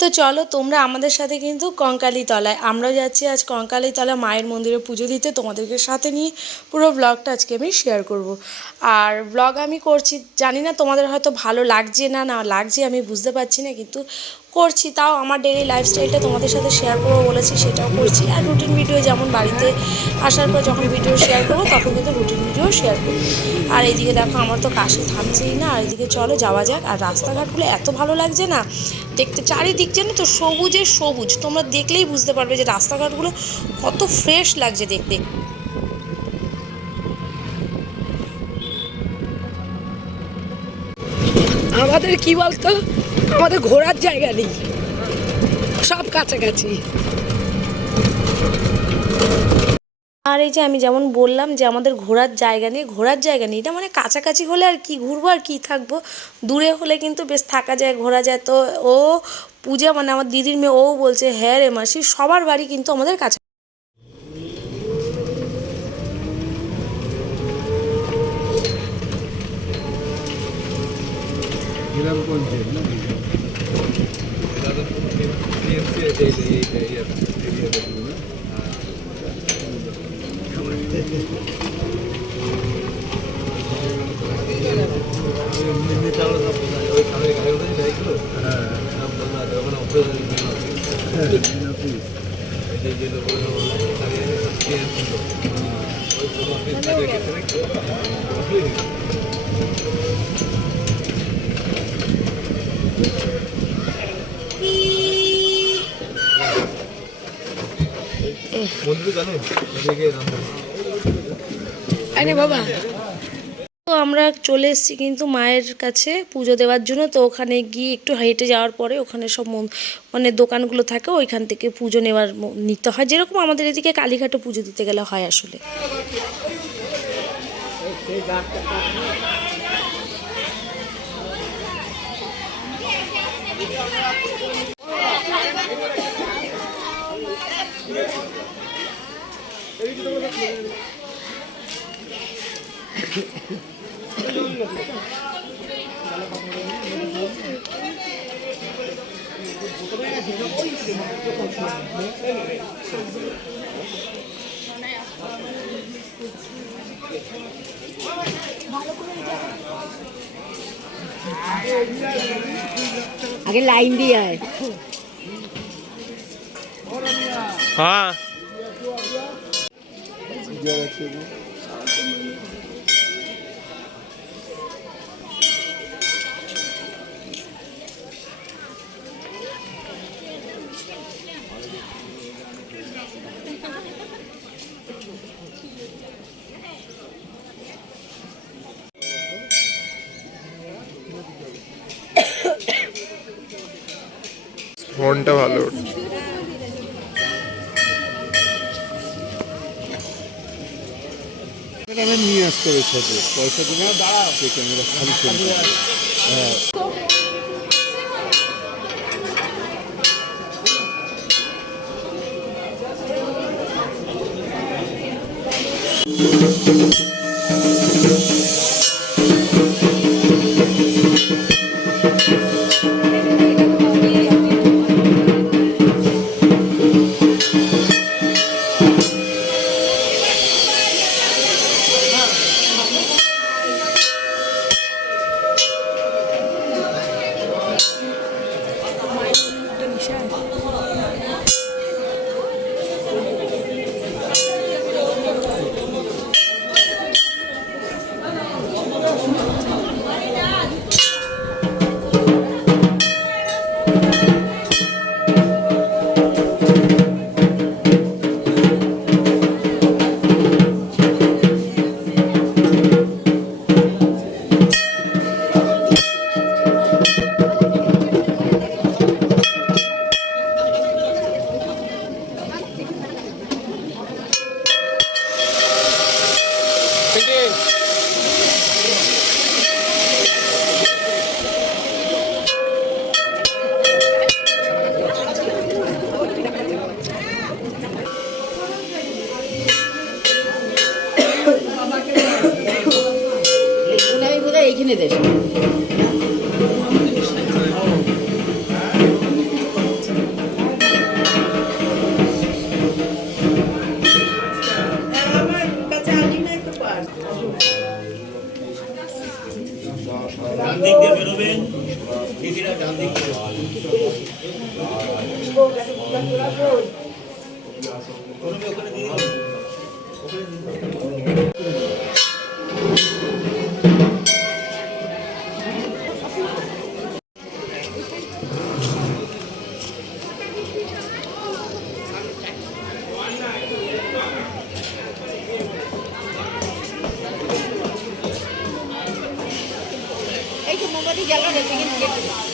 তো চলো তোমরা আমাদের সাথে কিন্তু কঙ্কালী তলায় আমরাও যাচ্ছি আজ কঙ্কালী তলা মায়ের মন্দিরে পুজো দিতে। তোমাদেরকে সাথে নিয়ে পুরো ব্লগটা আজকে আমি শেয়ার করব। আর ব্লগ আমি করছি, জানি না তোমাদের হয়তো ভালো লাগছে না না লাগছে আমি বুঝতে পারছি না, কিন্তু করছি। তাও আমার ডেলি লাইফস্টাইলটা তোমাদের সাথে শেয়ার করব বলেছি, সেটাও করছি। আর রুটিন ভিডিও যেমন বাড়িতে আসার পর যখন ভিডিও শেয়ার করব, তখন কিন্তু রুটিন ভিডিও শেয়ার করব। আর এইদিকে দেখো, আমার তো কাশি থামছেই না। আর এইদিকে চলো, যাওয়া যাক। আর রাস্তাঘাটগুলো এত ভালো লাগছে না, দেখতে চারিদিক যেন তো সবুজের সবুজ। তোমরা দেখলেই বুঝতে পারবে যে রাস্তাঘাটগুলো কত ফ্রেশ লাগছে দেখতে। আমাদের কি বলতো? আমাদের ঘোরার জায়গা নেই। সব কাছাকাছি। আর এই যে আমি যেমন বললাম যে আমাদের ঘোরার জায়গা নেই, ঘোরার জায়গা নেই, এটা মানে কাছাকাছি হলে আর কি ঘুরবো আর কি থাকব? দূরে হলে কিন্তু বেশ থাকা যায়, ঘোরা যায়। তো ও পূজা মানে আমার দিদির মেয়ে, ও বলছে হ্যাঁ রে মাসি, সবার বাড়ি কিন্তু আমাদের কাছে গ্রামগঞ্জের নাকি মন্দির বাবা। তো আমরা চলে এসেছি কিন্তু মায়ের কাছে পুজো দেওয়ার জন্য। তো ওখানে গিয়ে একটু হেঁটে যাওয়ার পরে ওখানে সব মন- দোকানগুলো থাকে, ওইখান থেকে পুজো নেওয়ার নিতে হয়। যেরকম আমাদের এদিকে কালীঘাটে পুজো দিতে গেলে হয় আসলে। আগে লাইন দিয়ে আয়। হ্যাঁ। ক্যামেরা নিয়ে আসতে হবে সাথে। পয়সা দিবে করবেন। দিদিরা ডান দিক ওখানে দিয়ে ওখানে যে মোমবাতি জ্বালানো আছে কিন্তু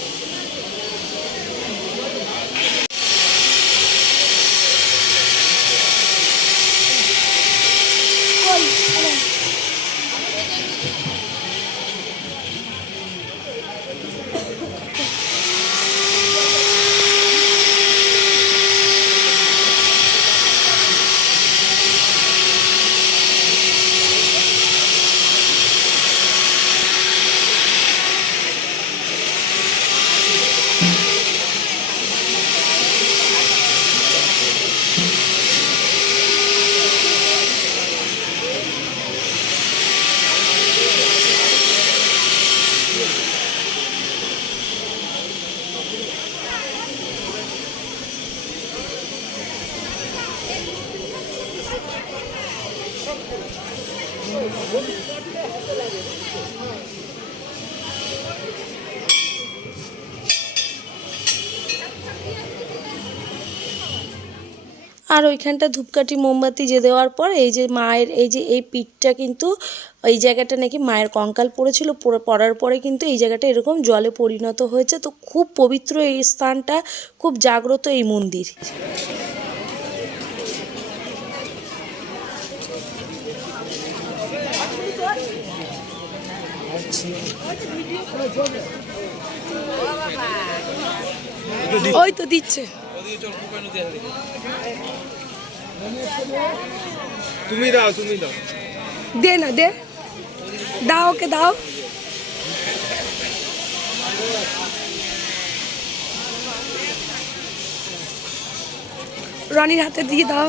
আর ওইখানটা ধূপকাঠি মোমবাতি যে দেওয়ার পর এই যে মায়ের, এই যে এই পিঠটা কিন্তু এই জায়গাটা নাকি মায়ের কঙ্কাল পড়েছিল, পড়ে- পড়ার পরে কিন্তু এই জায়গাটা এরকম জলে পরিণত হয়েছে। তো খুব পবিত্র এই স্থানটা, খুব জাগ্রত এই মন্দির। ওই তো দিচ্ছে। তুমি দাও তুমি দাও। দে না দে। দাও ওকে দাও। রনির হাতে দিয়ে দাও।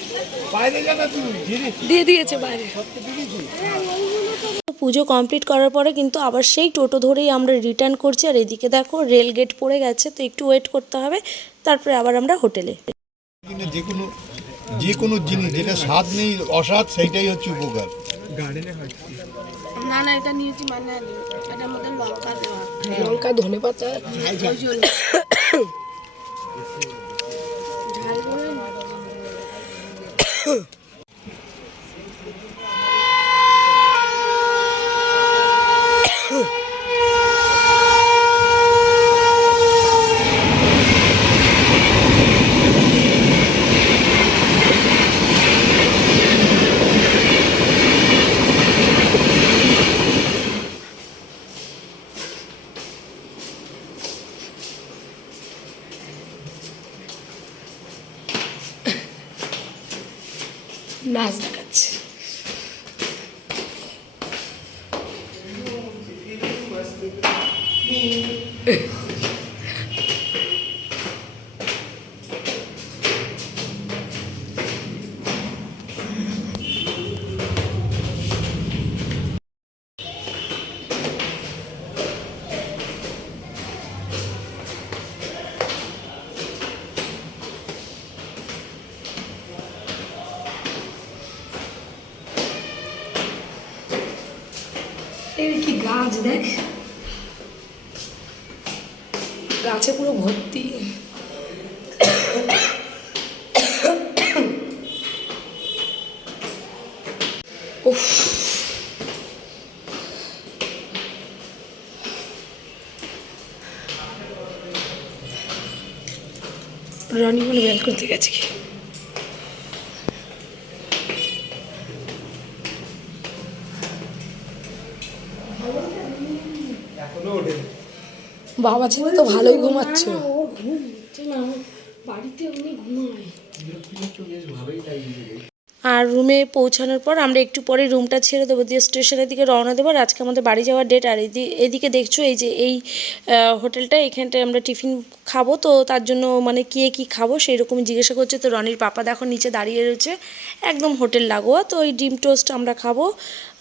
দিয়ে দিয়েছে বাইরে। পুজো কমপ্লিট করার পরে কিন্তু আবার সেই টোটো ধরেই আমরা রিটার্ন করছি। আর এদিকে দেখো রেল গেট পড়ে গেছে তো একটু ওয়েট করতে হবে। তারপরে আবার আমরা হোটেলে। যে কোনো যে কোনো জিনিস যেটা স্বাদ নেই অস্বাদ সেইটাই হচ্ছে উপকার। না না এটা নিয়েছি মানে এটার মধ্যে লঙ্কা দেওয়া। লঙ্কা ধনে পাতা Huh. নাচ দেখাচ্ছে গাছ দেখ। গাছে পুরো ভর্তি। উফ। রনি বলে করতে গেছে কি? বাবা ছেলে তো ভালোই ঘুমাচ্ছে। আর রুমে পৌঁছানোর পর আমরা একটু পরে রুমটা ছেড়ে দেবো দিয়ে স্টেশনের দিকে রওনা দেবো। আর আজকে আমাদের বাড়ি যাওয়ার ডেট আর এদি- এদিকে দেখছ এই যে এই হোটেলটা এখানটায় আমরা টিফিন খাব। তো তার জন্য মানে কে কী খাব সেই রকম জিজ্ঞাসা করছে। তো রনির পাপা দেখো নিচে দাঁড়িয়ে রয়েছে একদম হোটেল লাগোয়া। তো ওই ডিম টোস্ট আমরা খাব।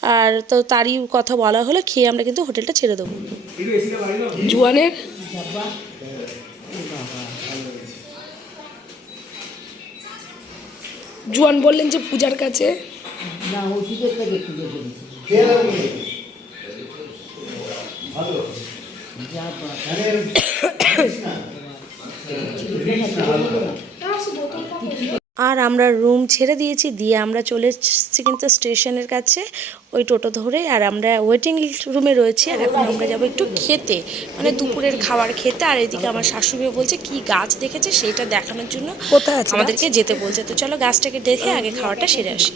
আর তো তারই কথা বলা হলো খেয়ে আমরা কিন্তু হোটেলটা ছেড়ে দেবো। জুয়ানের? জুয়ান বললেন যে পূজার কাছে। আর আমরা রুম ছেড়ে দিয়েছি দিয়ে আমরা চলে এসেছি কিন্তু স্টেশনের কাছে ওই টোটো ধরে আর আমরা ওয়েটিং রুমে রয়েছি আর এখন আমরা যাব একটু খেতে মানে দুপুরের খাবার খেতে আর এদিকে আমার শাশুড়ি বলছে কি গাছ দেখেছে সেইটা দেখানোর জন্য কোথায় আছে আমাদেরকে যেতে বলছে তো চলো গাছটাকে দেখে আগে খাওয়াটা সেরে আসে।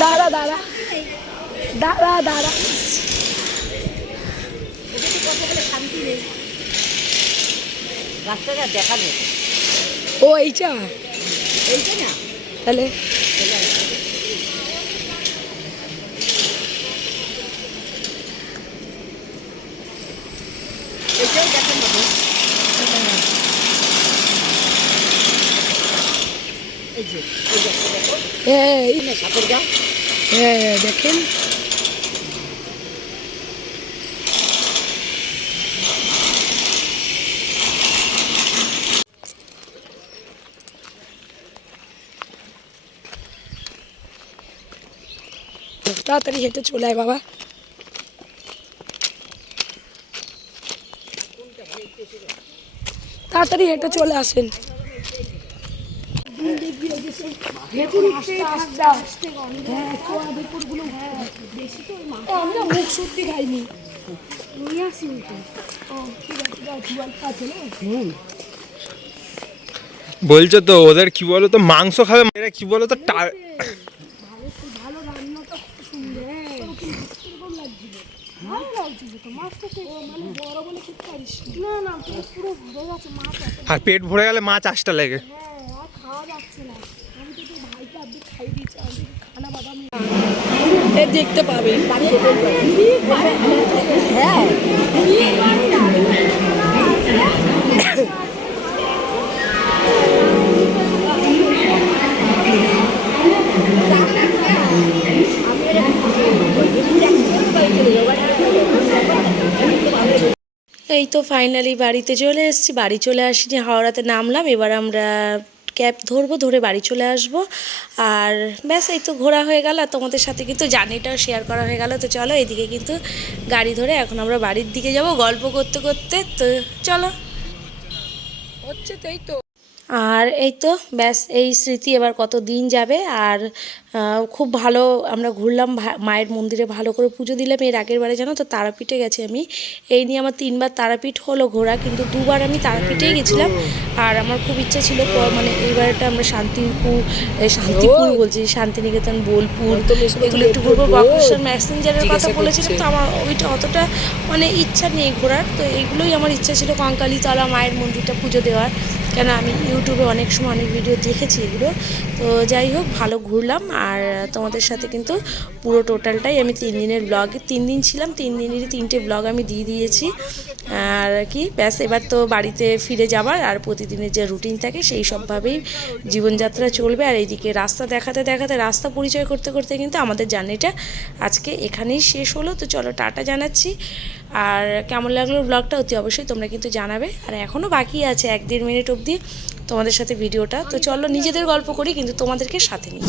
দাঁড়া দাঁড়া দাঁড়া দাঁড়া। দেখানো ও এইটা? এইটা না? তাহলে? দেখানো এই যে এই দেখো। হ্যাঁ সাপের হ্যাঁ দেখেন। তাড়াতাড়ি হেঁটে চলে আয় বাবা। তাড়াতাড়ি হেঁটে চলে আসেন। আমরা মুখ সত্যি খাইনি। বলছো তো ওদের কি বলো তো মাংস খাবে এরা কি বলো তো টা- আর পেট ভরে গেলে মাছ আশটা লাগে। দেখতে পাবে। এই তো ফাইনালি বাড়িতে চলে এসেছি, বাড়ি চলে আসিনি, হাওড়াতে নামলাম, এবার আমরা ক্যাব ধরবো, ধরে বাড়ি চলে আসব। আর ব্যাস, এই তো ঘোরা হয়ে গেল, আর তোমাদের সাথে কিন্তু জার্নিটাও শেয়ার করা হয়ে গেল। তো চলো, এদিকে কিন্তু গাড়ি ধরে এখন আমরা বাড়ির দিকে যাব, গল্প করতে করতে, তো চলো। হচ্ছে, তাই তো। আর এই তো ব্যাস এই স্মৃতি এবার কত দিন যাবে আর খুব ভালো আমরা ঘুরলাম মায়ের মন্দিরে ভালো করে পুজো দিলাম। এর আগের বারে জানো তো তারাপীঠে গেছি আমি। এই নিয়ে আমার তিনবার তারাপীঠ হলো ঘোরা কিন্তু দুবার আমি তারাপীঠেই গেছিলাম। আর আমার খুব ইচ্ছা ছিল মানে এইবারটা আমরা শান্তিপুর শান্তিপুর বলছি শান্তিনিকেতন বোলপুর এগুলো একটু ঘুরবো বক্রেশ্বর ম্যাসেঞ্জারের কথা বলেছিলাম তো আমার ওইটা অতটা মানে ইচ্ছা নেই ঘোরার। তো এইগুলোই আমার ইচ্ছা ছিল কঙ্কালীতলা মায়ের মন্দিরটা পুজো দেওয়ার। কেন আমি ইউটিউবে অনেক সময় অনেক ভিডিও দেখেছি এগুলো। তো যাই হোক, ভালো ঘুরলাম। আর তোমাদের সাথে কিন্তু পুরো টোটালটাই আমি তিন দিনের ব্লগ তিন দিন ছিলাম, তিন দিনেরই তিনটে ব্লগ আমি দিয়ে দিয়েছি। আর কি, ব্যাস, এবার তো বাড়িতে ফিরে যাবার, আর প্রতিদিনের যে রুটিন থাকে সেই সবভাবেই জীবনযাত্রা চলবে। আর এইদিকে রাস্তা দেখাতে দেখাতে, রাস্তা পরিচয় করতে করতে কিন্তু আমাদের জার্নিটা আজকে এখানেই শেষ হলো। তো চলো টাটা জানাচ্ছি। আর কেমন লাগল ব্লগটা অতি অবশ্যই তোমরা কিন্তু জানাবে। আর এখনও বাকি আছে এক দেড় মিনিট অবধি তোমাদের সাথে ভিডিওটা। তো চলো নিজেদের গল্প করি কিন্তু তোমাদেরকে সাথে নিই।